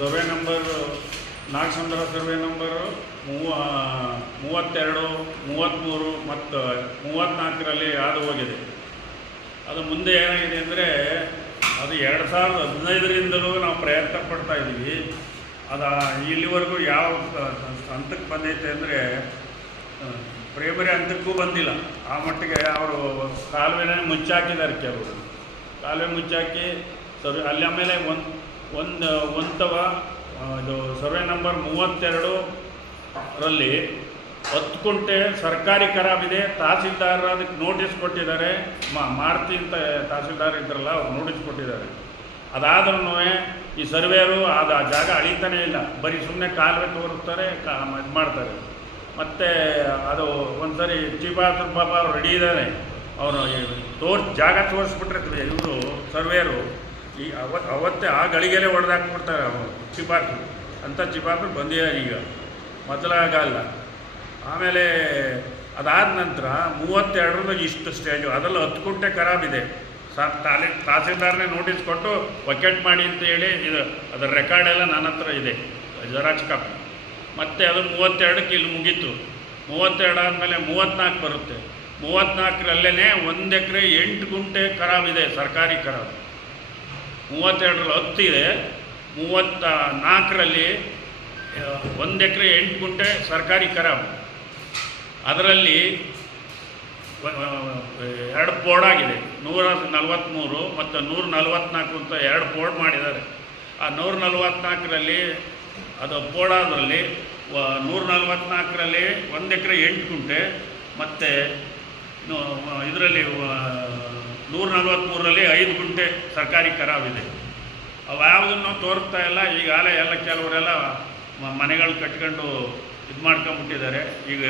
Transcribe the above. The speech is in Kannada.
Survey number Nagasandra survey number 32, 33 ಮತ್ತು 34ರಲ್ಲಿ ಹಾದು ಹೋಗಿದೆ. ಅದು ಮುಂದೆ ಏನಾಗಿದೆ ಅಂದರೆ ಅದು 2015ರಿಂದಲೂ ನಾವು ಪ್ರಯತ್ನ ಪಡ್ತಾ ಇದ್ದೀವಿ. ಅದು ಇಲ್ಲಿವರೆಗೂ ಯಾವ ಹಂತಕ್ಕೆ ಬಂದೈತೆ ಅಂದರೆ ಪ್ರೈಮರಿ ಹಂತಕ್ಕೂ ಬಂದಿಲ್ಲ. ಆ ಮಟ್ಟಿಗೆ ಅವರು ಕಾಲುವೆನೇ ಮುಚ್ಚಾಕಿದ್ದಾರೆ. ಕೆಲವರು ಕಾಲುವೆ ಮುಚ್ಚಾಕಿ ಅಲ್ಲಿ ಆಮೇಲೆ ಒಂದವ ಇದು ಸರ್ವೆ ನಂಬರ್ 32ರಲ್ಲಿ 10 ಕುಂಟೆ ಸರ್ಕಾರಿ ಖರಾಬಿದೆ. ತಹಸೀಲ್ದಾರ್ ಅದಕ್ಕೆ ನೋಟಿಸ್ ಕೊಟ್ಟಿದ್ದಾರೆ. ಮಾರುತಿ ಅಂತ ತಹಸೀಲ್ದಾರ್ ಇದ್ರಲ್ಲ, ಅವ್ರು ನೋಟಿಸ್ ಕೊಟ್ಟಿದ್ದಾರೆ. ಅದಾದ್ರೂ ಈ ಸರ್ವೇರು ಆ ಜಾಗ ಅಳಿತಾನೇ ಇಲ್ಲ. ಬರೀ ಸುಮ್ಮನೆ ಕಾಲುವೆ ತೋರಿಸ್ತಾರೆ, ಇದು ಮಾಡ್ತಾರೆ. ಮತ್ತು ಅದು ಒಂದು ಸರಿ ಚೀಫ್ ಪಾಪ ಅವ್ರು ರೆಡಿ ಇದ್ದಾರೆ. ಅವರು ಜಾಗ ತೋರಿಸ್ಬಿಟ್ರೆ ಇವರು ಸರ್ವೇರು ಅವತ್ತೇ ಆ ಗಳಿಗೆಲೆ ಹೊಡೆದಾಕ್ಬಿಡ್ತಾರೆ. ಅವರು ಚಿಪಾತ್ರು ಅಂಥ ಚಿಪಾತ್ರು ಬಂದಿದ್ದಾರೆ ಈಗ, ಮೊದಲಾಗಲ್ಲ. ಆಮೇಲೆ ಅದಾದ ನಂತರ 32ರಲ್ಲಿ ಇಷ್ಟು ಸ್ಟೇಜು, ಅದರಲ್ಲಿ 10 ಕುಂಟೆ ಖರಾಬಿದೆ. ತಹಸೀಲ್ದಾರ್ನೇ ನೋಟಿಸ್ ಕೊಟ್ಟು ವಕೆಟ್ ಮಾಡಿ ಅಂತ ಹೇಳಿ ಇದು ಅದರ ರೆಕಾರ್ಡೆಲ್ಲ ನನ್ನ ಹತ್ರ ಇದೆ, ಜೆರಾಕ್ಸ್ ಕಾಪಿ. ಮತ್ತು ಅದು 32ಕ್ಕೆ ಇಲ್ಲಿ ಮುಗೀತು. 32 ಆದಮೇಲೆ 34 ಬರುತ್ತೆ. 34ರಲ್ಲೇ 1 ಎಕರೆ 8 ಗುಂಟೆ ಖರಾಬಿದೆ, ಸರ್ಕಾರಿ ಖರಾಬು. 32ರಲ್ಲಿ 10 ಇದೆ. 34ರಲ್ಲಿ 1 ಎಕರೆ 8 ಗುಂಟೆ ಸರ್ಕಾರಿ ಖರಾಬು. ಅದರಲ್ಲಿ 2 ಬೋರ್ಡಾಗಿದೆ, 143 ಮತ್ತು 144 ಅಂತ 2 ಬೋರ್ಡ್ ಮಾಡಿದ್ದಾರೆ. ಆ 144ರಲ್ಲಿ ಅದು ಬೋರ್ಡಾದ್ರಲ್ಲಿ 144ರಲ್ಲಿ 1 ಎಕರೆ 8 ಗುಂಟೆ ಮತ್ತು ಇದರಲ್ಲಿ 143ರಲ್ಲಿ 5 ಗುಂಟೆ ಸರ್ಕಾರಿ ಖರಾಬಿದೆ. ಅವು ಯಾವುದನ್ನು ತೋರಿಸ್ತಾ ಇಲ್ಲ. ಈಗಾಗಲೇ ಕೆಲವರೆಲ್ಲ ಮನೆಗಳು ಕಟ್ಕೊಂಡು ಇದು ಮಾಡ್ಕೊಂಬಿಟ್ಟಿದ್ದಾರೆ. ಈಗ